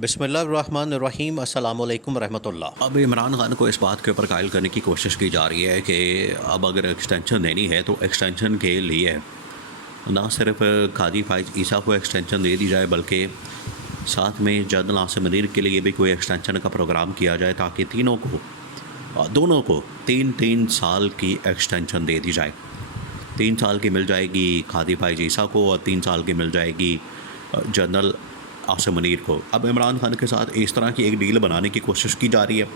बिस्मिल्लाहिर्रहमानिर्रहीम अस्सलामु अलैकुम रहमतुल्लाह। अब इमरान खान को इस बात के ऊपर कायल करने की कोशिश की जा रही है कि अब अगर एक्सटेंशन देनी है तो एक्सटेंशन के लिए ना सिर्फ कादी फाइज ईसा को एक्सटेंशन दे दी जाए, बल्कि साथ में जनरल आसिम मुनीर के लिए भी कोई एक्सटेंशन का प्रोग्राम किया जाए ताकि दोनों को 3-3 साल की एक्सटेंशन दे दी जाए। 3 साल की मिल जाएगी कादी फाइज ईसा को और 3 साल की मिल जाएगी जनरल आसिम मुनीर को। अब इमरान खान के साथ इस तरह की एक डील बनाने की कोशिश की जा रही है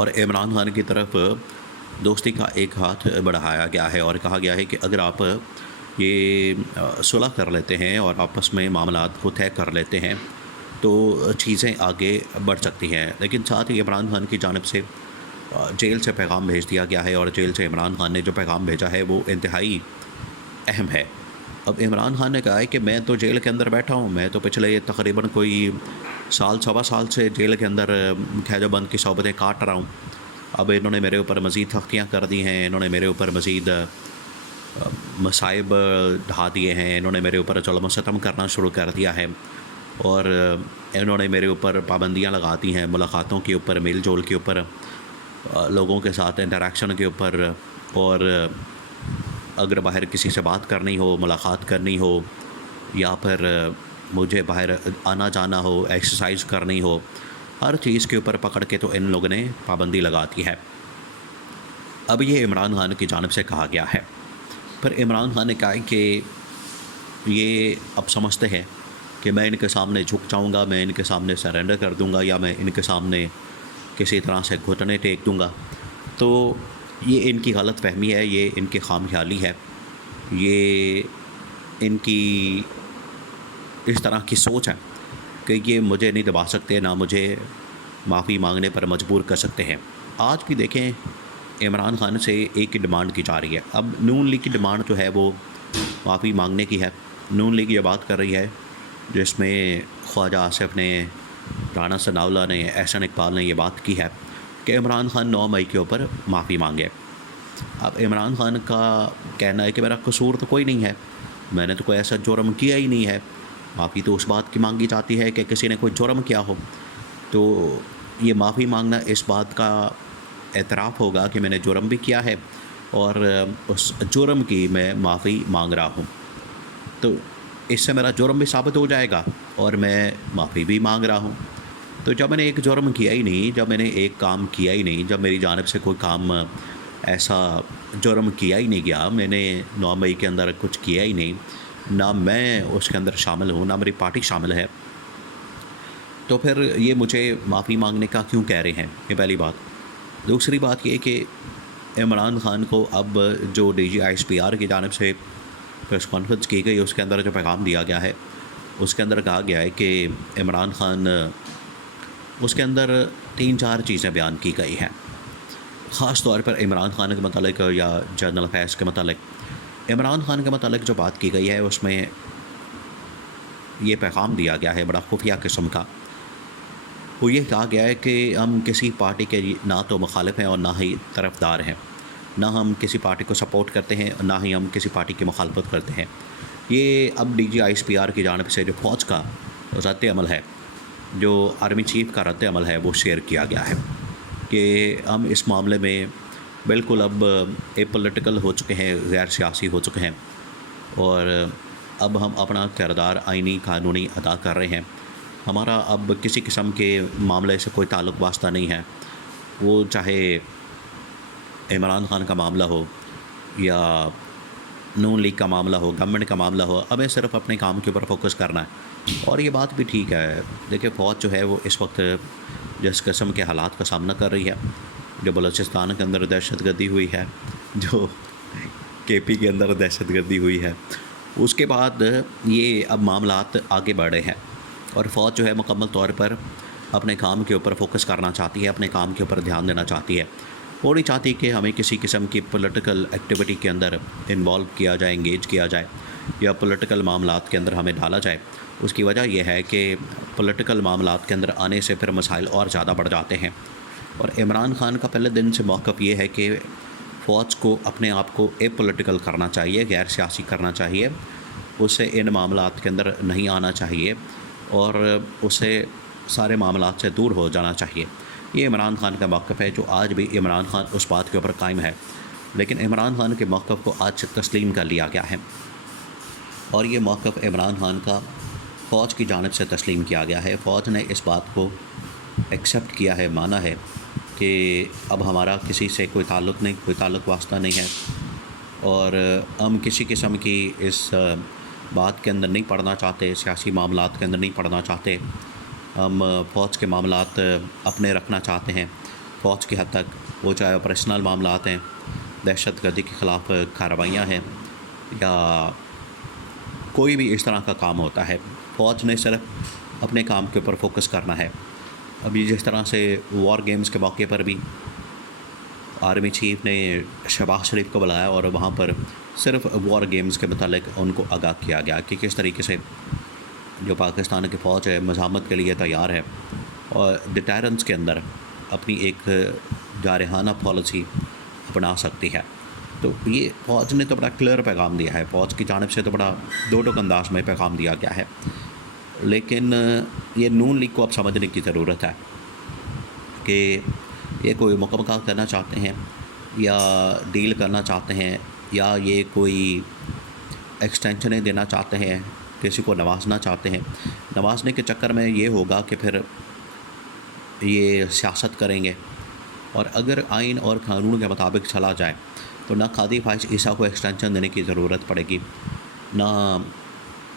और इमरान खान की तरफ दोस्ती का एक हाथ बढ़ाया गया है और कहा गया है कि अगर आप ये सुलह कर लेते हैं और आपस में मामलात को तय कर लेते हैं तो चीज़ें आगे बढ़ सकती हैं। लेकिन साथ ही इमरान खान की जानिब से जेल से पैगाम भेज दिया गया है और जेल से इमरान खान ने जो पैगाम भेजा है वो इंतहाई अहम है। अब इमरान खान ने कहा है कि मैं तो जेल के अंदर बैठा हूँ, मैं तो पिछले तकरीबन कोई सवा साल से जेल के अंदर खैजोबंद की सोबतें काट रहा हूँ। अब इन्होंने मेरे ऊपर मज़ीद सख्तियाँ कर दी हैं, इन्होंने मेरे ऊपर मज़ीद मसाइब ढा दिए हैं, इन्होंने मेरे ऊपर जुल्म सितम करना शुरू कर दिया है और इन्होंने मेरे ऊपर पाबंदियाँ लगा दी हैं मुलाकातों के ऊपर, मेल जोल के ऊपर, लोगों के साथ इंटरेक्शन के ऊपर। और अगर बाहर किसी से बात करनी हो, मुलाकात करनी हो या फिर मुझे बाहर आना जाना हो, एक्सरसाइज करनी हो, हर चीज़ के ऊपर पकड़ के तो इन लोगों ने पाबंदी लगा दी है। अब ये इमरान खान की जानिब से कहा गया है, पर इमरान खान ने कहा है कि ये अब समझते हैं कि मैं इनके सामने झुक जाऊंगा, मैं इनके सामने सरेंडर कर दूंगा या मैं इनके सामने किसी तरह से घुटने टेक दूंगा। तो ये इनकी गलत फहमी है, ये इनकी खामख्याली है, ये इनकी इस तरह की सोच है कि ये मुझे नहीं दबा सकते, ना मुझे माफ़ी मांगने पर मजबूर कर सकते हैं। आज भी देखें इमरान खान से एक ही डिमांड की जा रही है। अब नून लीग की डिमांड जो है वो माफ़ी मांगने की है। नून लीग ये बात कर रही है जिसमें ख्वाजा आसिफ ने, राना सनाउल्लाह ने, एहसन इकबाल ने ये बात की है कि इमरान खान 9 मई के ऊपर माफ़ी मांगे। अब इमरान खान का कहना है कि मेरा कसूर तो कोई नहीं है, मैंने तो कोई ऐसा जुर्म किया ही नहीं है। माफ़ी तो उस बात की मांगी जाती है कि किसी ने कोई जुर्म किया हो, तो ये माफ़ी मांगना इस बात का एतराफ़ होगा कि मैंने जुर्म भी किया है और उस जुर्म की मैं माफ़ी मांग रहा हूँ। तो इससे मेरा जुर्म भी साबित हो जाएगा और मैं माफ़ी भी मांग रहा हूँ। तो जब मैंने एक जुर्म किया ही नहीं, जब मैंने एक काम किया ही नहीं, जब मेरी जानिब से कोई काम ऐसा जुर्म किया ही नहीं गया, मैंने 9 मई के अंदर कुछ किया ही नहीं, ना मैं उसके अंदर शामिल हूँ, ना मेरी पार्टी शामिल है, तो फिर ये मुझे माफ़ी मांगने का क्यों कह रहे हैं? ये पहली बात। दूसरी बात ये कि इमरान खान को अब जो DGISPR की जानिब से प्रेस कॉन्फ्रेंस की गई उसके अंदर जो पैगाम दिया गया है उसके अंदर कहा गया है कि इमरान खान, उसके अंदर 3-4 चीज़ें बयान की गई हैं। ख़ास तौर पर इमरान खान के मतलब या जनरल अफेयर्स के मतलब, इमरान खान के मतलब जो बात की गई है उसमें ये पैगाम दिया गया है बड़ा खुफिया किस्म का। वो ये कहा गया है कि हम किसी पार्टी के ना तो मुखालिफ हैं और ना ही तरफदार हैं, ना हम किसी पार्टी को सपोर्ट करते हैं ना ही हम किसी पार्टी की मुखालफत करते हैं। ये अब DGISPR की जानिब से जो फ़ौज का रद्द अमल है, जो आर्मी चीफ़ का रद्द अमल है, वो शेयर किया गया है कि हम इस मामले में बिल्कुल अब एपॉलिटिकल हो चुके हैं, गैर सियासी हो चुके हैं और अब हम अपना किरदार आइनी कानूनी अदा कर रहे हैं। हमारा अब किसी किस्म के मामले से कोई ताल्लुक़ वास्ता नहीं है, वो चाहे इमरान खान का मामला हो या नून लीग का मामला हो, गवर्नमेंट का मामला हो, हमें सिर्फ अपने काम के ऊपर फोकस करना है। और ये बात भी ठीक है। देखिए फ़ौज जो है वो इस वक्त जिस किस्म के हालात का सामना कर रही है, जो बलूचिस्तान के अंदर दहशतगर्दी हुई है, जो KP के अंदर दहशतगर्दी हुई है, उसके बाद ये अब मामलात आगे बढ़े हैं और फ़ौज जो है मुकम्मल तौर पर अपने काम के ऊपर फोकस करना चाहती है, अपने काम के ऊपर ध्यान देना चाहती है। वो नहीं चाहती कि हमें किसी किस्म की पॉलिटिकल एक्टिविटी के अंदर इन्वॉल्व किया जाए, इंगेज किया जाए या पॉलिटिकल मामलात के अंदर हमें डाला जाए। उसकी वजह यह है कि पॉलिटिकल मामलात के अंदर आने से फिर मसाइल और ज़्यादा बढ़ जाते हैं। और इमरान खान का पहले दिन से मौक़िफ़ ये है कि फ़ौज को अपने आप को एपॉलिटिकल करना चाहिए, गैर सियासी करना चाहिए, उसे इन मामलात के अंदर नहीं आना चाहिए और उसे सारे मामलात से दूर हो जाना चाहिए। ये इमरान खान का मौक़िफ़ है, जो आज भी इमरान खान उस बात के ऊपर कायम है। लेकिन इमरान खान के मौक़िफ़ को आज तस्लीम कर लिया गया है और ये मौक़िफ़ इमरान खान का फ़ौज की जानिब से तस्लीम किया गया है। फ़ौज ने इस बात को एक्सेप्ट किया है, माना है कि अब हमारा किसी से कोई ताल्लुक़ नहीं, कोई ताल्लुक़ वास्ता नहीं है और हम किसी किस्म की इस बात के अंदर नहीं पड़ना चाहते, सियासी मामलात के अंदर नहीं पड़ना चाहते। हम फ़ौज के मामलात अपने रखना चाहते हैं फ़ौज की हद तक, वो चाहे ऑपरेशनल मामलात हैं, दहशतगर्दी के ख़िलाफ़ कार्रवाइयाँ हैं या कोई भी इस तरह का काम होता है। फ़ौज ने सिर्फ अपने काम के ऊपर फोकस करना है। अभी जिस तरह से वॉर गेम्स के मौके पर भी आर्मी चीफ़ ने शहबाज शरीफ को बुलाया और वहाँ पर सिर्फ वॉर गेम्स के मतलब उनको आगाह किया गया कि किस तरीके से जो पाकिस्तान की फ़ौज है मज़ामत के लिए तैयार है और डिटेरेंस के अंदर अपनी एक जारहाना पॉलिसी अपना सकती है। तो ये फ़ौज ने तो बड़ा क्लियर पैगाम दिया है, फ़ौज की जानिब से तो बड़ा दो टोक अंदाज में पैगाम दिया गया है। लेकिन ये नून लीग को अब समझने की ज़रूरत है कि ये कोई मुकम्मल करना चाहते हैं या डील करना चाहते हैं या ये कोई एक्सटेंशनें देना चाहते हैं, किसी को नवाजना चाहते हैं। नवाजने के चक्कर में ये होगा कि फिर ये सियासत करेंगे और अगर आइन और क़ानून के मुताबिक चला जाए तो ना कादी फाइज ईसा को एक्सटेंशन देने की ज़रूरत पड़ेगी, ना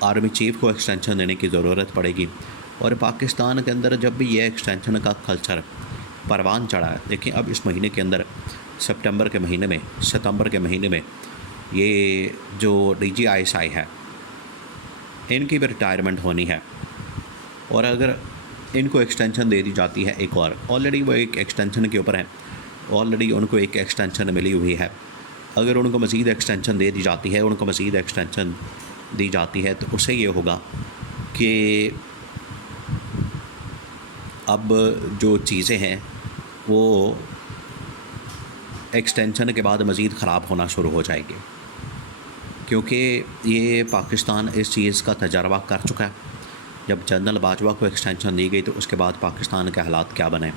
आर्मी चीफ़ को एक्सटेंशन देने की ज़रूरत पड़ेगी। और पाकिस्तान के अंदर जब भी ये एक्सटेंशन का कल्चर परवान चढ़ा है, देखिए अब इस महीने के अंदर सितंबर के महीने में ये जो DGISI है इनकी भी रिटायरमेंट होनी है और अगर इनको एक्सटेंशन दे दी जाती है एक और, ऑलरेडी वो एक एक्सटेंशन के ऊपर है, ऑलरेडी उनको एक एक्सटेंशन मिली हुई है, अगर उनको मज़ीद एक्सटेंशन दे दी जाती है, उनको मज़ीद एक्सटेंशन दी जाती है तो उससे ये होगा कि अब जो चीज़ें हैं वो एक्सटेंशन के बाद मज़ीद ख़राब होना शुरू हो जाएगी, क्योंकि ये पाकिस्तान इस चीज़ का तजर्बा कर चुका है। जब जनरल बाजवा को एक्सटेंशन दी गई तो उसके बाद पाकिस्तान के हालात क्या बने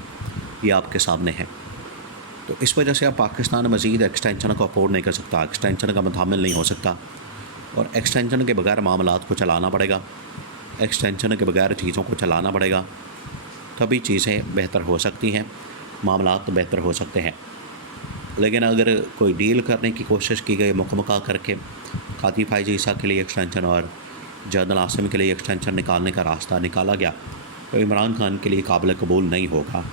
ये आपके सामने है। तो इस वजह से अब पाकिस्तान मज़ीद एक्सटेंशन को अफोर्ड नहीं कर सकता, एक्सटेंशन का मुतामिल नहीं हो सकता और एक्सटेंशन के बगैर मामलात को चलाना पड़ेगा, एक्सटेंशन के बगैर चीज़ों को चलाना पड़ेगा, तभी चीज़ें बेहतर हो सकती हैं, मामलात बेहतर हो सकते हैं। लेकिन अगर कोई डील करने की कोशिश की गई मुकम्मल करके कादी फाइज ईसा के लिए एक्सटेंशन और जनरल आसिम के लिए एक्सटेंशन निकालने का रास्ता निकाला गया तो इमरान खान के लिए काबिल कबूल नहीं होगा।